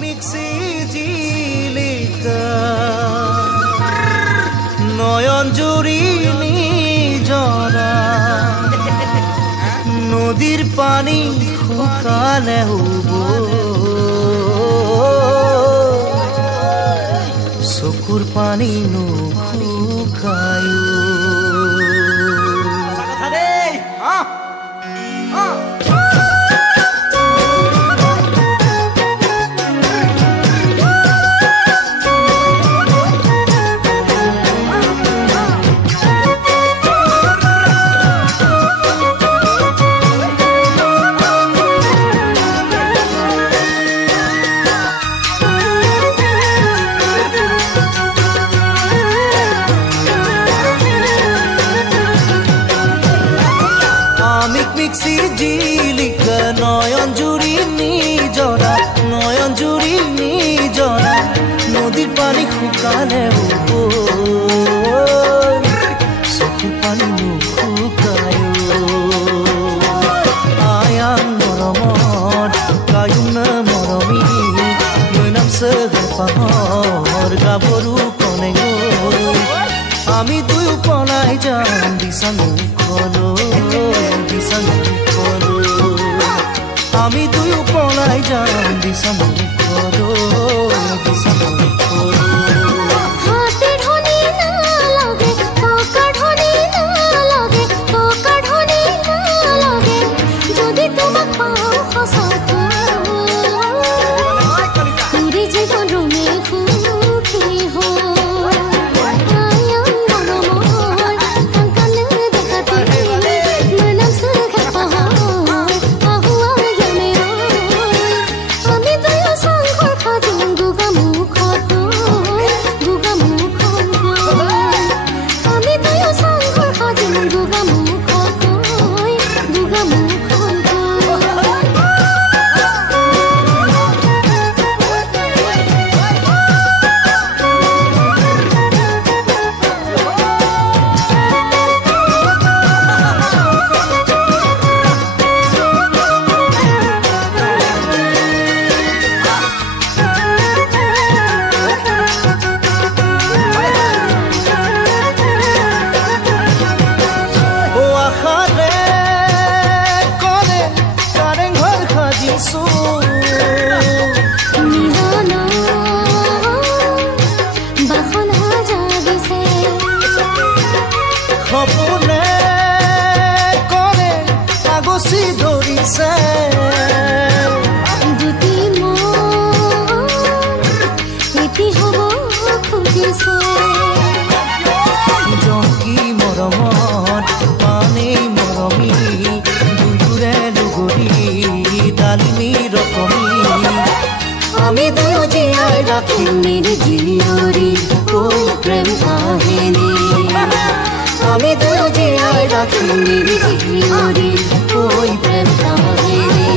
mixie জিলিকা নয়ন জুড়ি নিজৰা নদীৰ পানি শুকালে হুব চকুৰ পানী নুশুকায় মিক্সি জিলিকা নয়ন জুড়ি নিজৰা নয়ন জুড়ি নিজৰা নদীৰ পানি শুকালে চকুৰ পানী নুশুকায় আয়ান মৰমত কায়ুম না মৰমি লৈ নামছে পাহৰ গাভৰু কনে আমি দুয়ো পলাই যাম বিছাঙলৈ আমি দুয়ো পলাই যাম বিছাঙলৈ সপোনে কৰে কাগজী ধৰিছে দুটি এটি হ'ব খুজিছে জংকি মৰমত পানী মৰমি দুয়োৰে লগৰী ডালিমী ৰকমী আমি দুয়ো জীয়াই ৰাখিম নিৰ্জীয়ৰী কৈ প্ৰেম কাহিনী আমি দুয়ো জীয়াই ৰাখিম নিৰ্জীয়ৰী কৈ প্ৰেম কাহিনী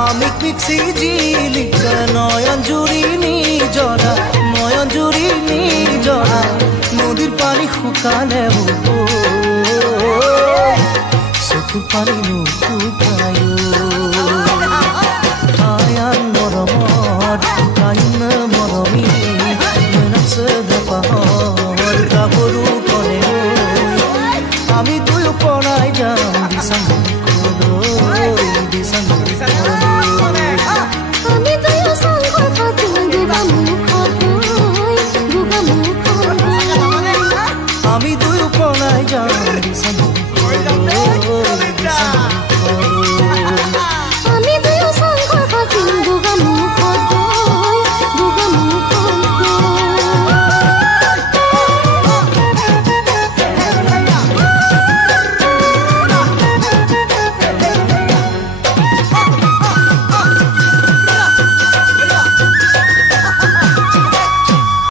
আমি মিক্সি জিলিকা নয়ন জুড়ি নিজৰা নয়ন জুড়ি নিজৰা নদীৰ পানী শুকালে চকুৰ পানী নুশুকায় আয়ান মৰমত কায়ুম মৰমি নামছে পাহৰ গাভৰু কনে আমি দুয়ো পলাই যাম বিছাঙলৈ আমি দুয়ো সংঘৰ খাটি আমি দুয়ো পলাই যাম